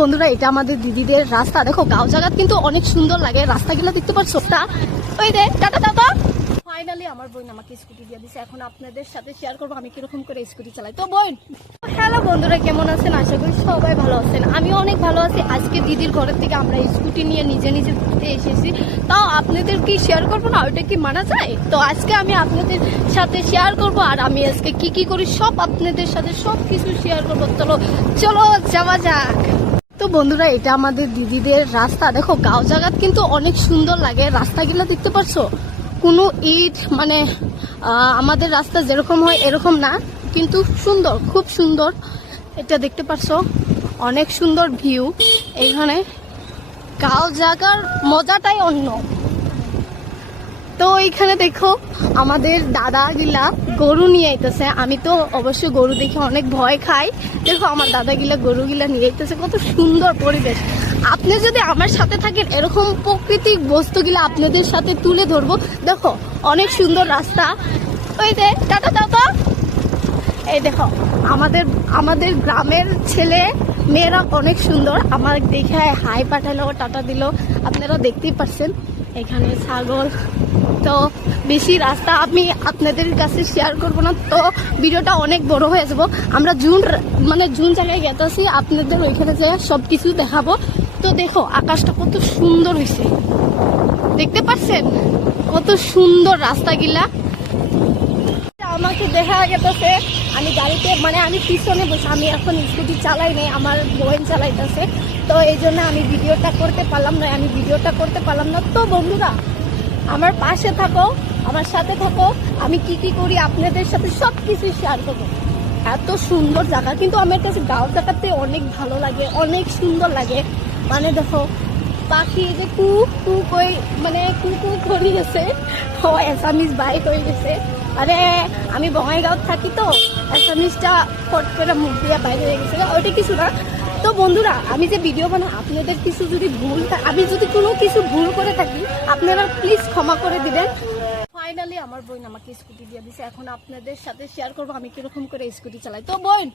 বন্ধুরা, এটা আমাদের দিদিদের রাস্তা। দেখো গাঁও জায়গা কিন্তু অনেক সুন্দর লাগে। রাস্তা রাস্তাগুলো দেখতে পাচ্ছ তা ওই রে টাটা টাটা। ফাইনালি আমার বোন আমাকে স্কুটি দিয়ে দিছে। এখন আপনাদের সাথে শেয়ার করব আমি কীরকম করে স্কুটি চালাই। তো বোন হ্যালো বন্ধুরা, কেমন আছেন? আশা করি সবাই ভালো আছেন। আমি অনেক ভালো আছি। আজকে দিদির ঘরের থেকে আমরা স্কুটি নিয়ে নিজে নিজে ঘুরতে এসেছি। তাও আপনাদের কি শেয়ার করব না? ওইটা কি মানা যায়? তো আজকে আমি আপনাদের সাথে শেয়ার করব। আর আমি আজকে কি কি করি সব আপনাদের সাথে সব কিছু শেয়ার করব। চলো চলো, যাওয়া যাক। তো বন্ধুরা, এটা আমাদের দিদিদের রাস্তা। দেখো, গাও জায়গা কিন্তু অনেক সুন্দর লাগে। রাস্তাগুলো দেখতে পারছ? কোনো ইট মানে আমাদের রাস্তা যেরকম হয় এরকম না, কিন্তু সুন্দর, খুব সুন্দর। এটা দেখতে পারছ? অনেক সুন্দর ভিউ। এখানে গাঁও জায়গার মজাটাই অন্য। তো এইখানে দেখো, আমাদের দাদা গিলা গরু নিয়ে আইতেছে। আমি তো অবশ্য গরু দেখে অনেক ভয় খাই। দেখো, আমার দাদা গিলা গরু গিলা নিয়ে আইতেছে, কত সুন্দর পরিবেশ। আপনি যদি আমার সাথে থাকেন, এরকম প্রাকৃতিক বস্তুগুলা আপনাদের সাথে তুলে ধরবো। দেখো, অনেক সুন্দর রাস্তা। ওই যে টাটা টাটা এই দেখো, আমাদের আমাদের গ্রামের ছেলে, মেয়েরা অনেক সুন্দর। আমার দেখে হাই পাঠালো, টাটা দিল। আপনারা দেখতেই পাচ্ছেন এখানে ছাগল। তো বেশি রাস্তা আমি আপনাদের কাছে শেয়ার করব না। তো ভিডিওটা অনেক বড় হয়ে যাব। আমরা জুন মানে জুন জায়গায় গেতেছি আপনাদের ওইখানে যে সব কিছু দেখাবো। তো দেখো, আকাশটা কত সুন্দর হয়েছে। দেখতে পাচ্ছেন? কত সুন্দর রাস্তাগুলা। আমাকে দেখা গেতেছে। আমি গাড়িতে মানে আমি পিছনে বসে, আমি এখন স্কুটি চালাই নাই, আমার বোন চালাইতেছে। তো এই জন্য আমি ভিডিওটা করতে পারলাম না, আমি ভিডিওটা করতে পারলাম না। তো বন্ধুরা, আমার পাশে থাকো, আমার সাথে থাকো, আমি কি কি করি আপনাদের সাথে সব কিছু শেয়ার করব। এত সুন্দর জায়গা, কিন্তু আমার কাছে গাঁও জায়গাতে অনেক ভালো লাগে, অনেক সুন্দর লাগে। মানে দেখো, পাখি যে কু কু কই মানে কু কু করি গেছে এসামিস বাইক হয়ে গেছে। আরে, আমি বঙ্গাইগাঁও থাকি তো এসামিসটা ফট করে মুখ দিয়ে বাইরে হয়ে গেছে ওইটা কিছু না তো বন্ধুরা, আমি যে ভিডিও বানাই, আপনাদের কিছু যদি ভুল আমি যদি কোনো কিছু ভুল করে থাকি, আপনারা প্লিজ ক্ষমা করে দিবেন। ফাইনালি আমার বোন আমাকে স্কুটি দিয়ে দিছে। এখন আপনাদের সাথে শেয়ার করব আমি কীরকম করে স্কুটি চালাই। তো বোন,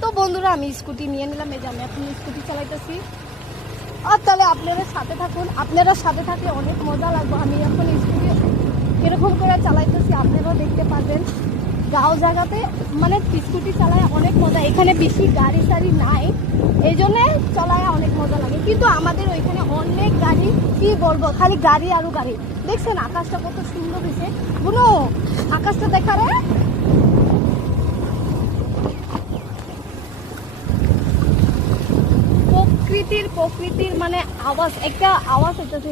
তো বন্ধুরা, আমি স্কুটি নিয়ে নিলাম। এই যে আমি এখন স্কুটি চালাইতেছি। আর তাহলে আপনারা সাথে থাকুন। আপনারা সাথে থাকলে অনেক মজা লাগবে। আমি এখন স্কুটি কীরকম করে চালাইতেছি আপনারাও দেখতে পাবেন গাও জায়গাতে মানে স্কুটি চালায় অনেক মজা, এখানে বেশি গাড়ি সারি নাই এই জন্যে চালায় অনেক মজা লাগে। কিন্তু আমাদের ওইখানে অনেক গাড়ি, কি বলব, খালি গাড়ি আরও গাড়ি। দেখছেন, আকাশটা কত সুন্দর হয়েছে। বুনো, আকাশটা দেখা প্রকৃতির প্রকৃতির মানে আওয়াজ, একটা আওয়াজ হইতেছে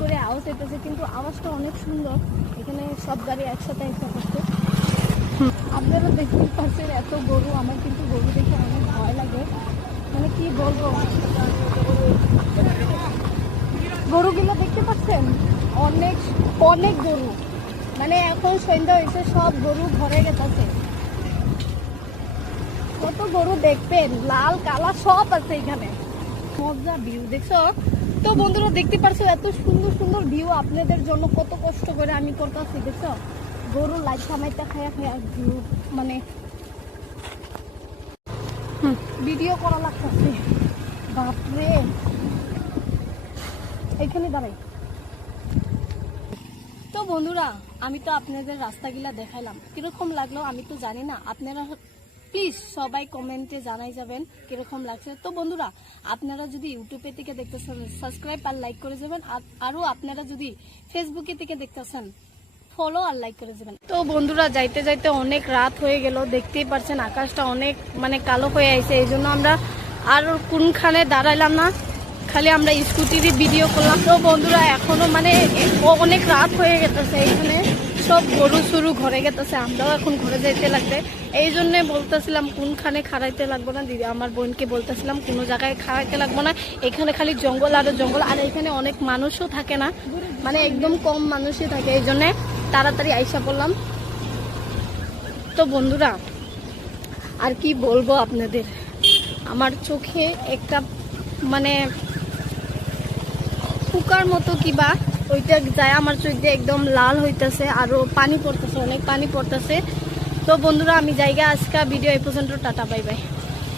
করে আওয়াজ হইতেছে, কিন্তু আওয়াজটা অনেক সুন্দর। এখানে সব গাড়ি একসাথে একটা করছে। আপনারা দেখতে পাচ্ছেন এত গরু, আমার কিন্তু গরু দেখে অনেক ভয় লাগে। মানে কি বলব? গরুগুলো দেখতে পাচ্ছেন? অনেক অনেক গরু। মানে এখন সন্ধ্যা হয়েছে, সব গরু ঘরে গেছে। কত গরু দেখবেন? লাল, কালা, সব আছে এখানে। মজা ভিউ দেখছ? তো বন্ধুরা, দেখতে পারছ এত সুন্দর সুন্দর ভিউ আপনাদের জন্য, কত কষ্ট করে আমি করতেছি, দেখছ? গরু লাইট সামাইতে খায়া খায়া ভিউ মানে ভিডিও করা লাগতেছে। বাপরে। এখানে দাঁড়াই। তো বন্ধুরা, আমি তো আপনাদের রাস্তাগুলা দেখাইলাম। কীরকম লাগল আমি তো জানি না। আপনারা প্লিজ সবাই কমেন্টে জানাই যাবেন কীরকম লাগছে। তো বন্ধুরা, আপনারা যদি ইউটিউবে থেকে দেখতেছেন সাবস্ক্রাইব আর লাইক করে যাবেন, আর- আরও আপনারা যদি ফেসবুকে থেকে দেখতেছেন ফলো আর লাইক করে যাবেন। তো বন্ধুরা, যাইতে যাইতে অনেক রাত হয়ে গেল, দেখতেই পারছেন আকাশটা অনেক মানে কালো হয়ে আইছে, এই জন্য আমরা আর কোনখানে দাঁড়াইলাম না, খালি আমরা স্কুটির ভিডিও করলাম। তো বন্ধুরা, এখনও মানে অনেক রাত হয়ে গেতেছে এখানে সব গরু সরু ঘরে গেতেছে, আমরাও এখন ঘরে যাইতে লাগবে। এই জন্যে বলতেছিলাম, কোনখানে খাড়াইতে লাগবো না? দিদি, আমার বোনকে বলতেছিলাম, কোনো জায়গায় খাড়াইতে লাগবো না। এখানে খালি জঙ্গল আর জঙ্গল, আর এখানে অনেক মানুষও থাকে না। মানে একদম কম মানুষই থাকে এই জন্যে তাড়াতাড়ি আইসা পড়লাম। তো বন্ধুরা, আর কি বলব আপনাদের? আমার চোখে একটা মানে ফুকার মতো কিবা, ওইটা যায়, আমার চোখ দিয়ে একদম লাল হইতেছে, আরও পানি পড়তেছে, অনেক পানি পড়তেছে। তো বন্ধুরা আমি জায়গা আজকে ভিডিও এই পর্যন্ত টাটা বাই বাই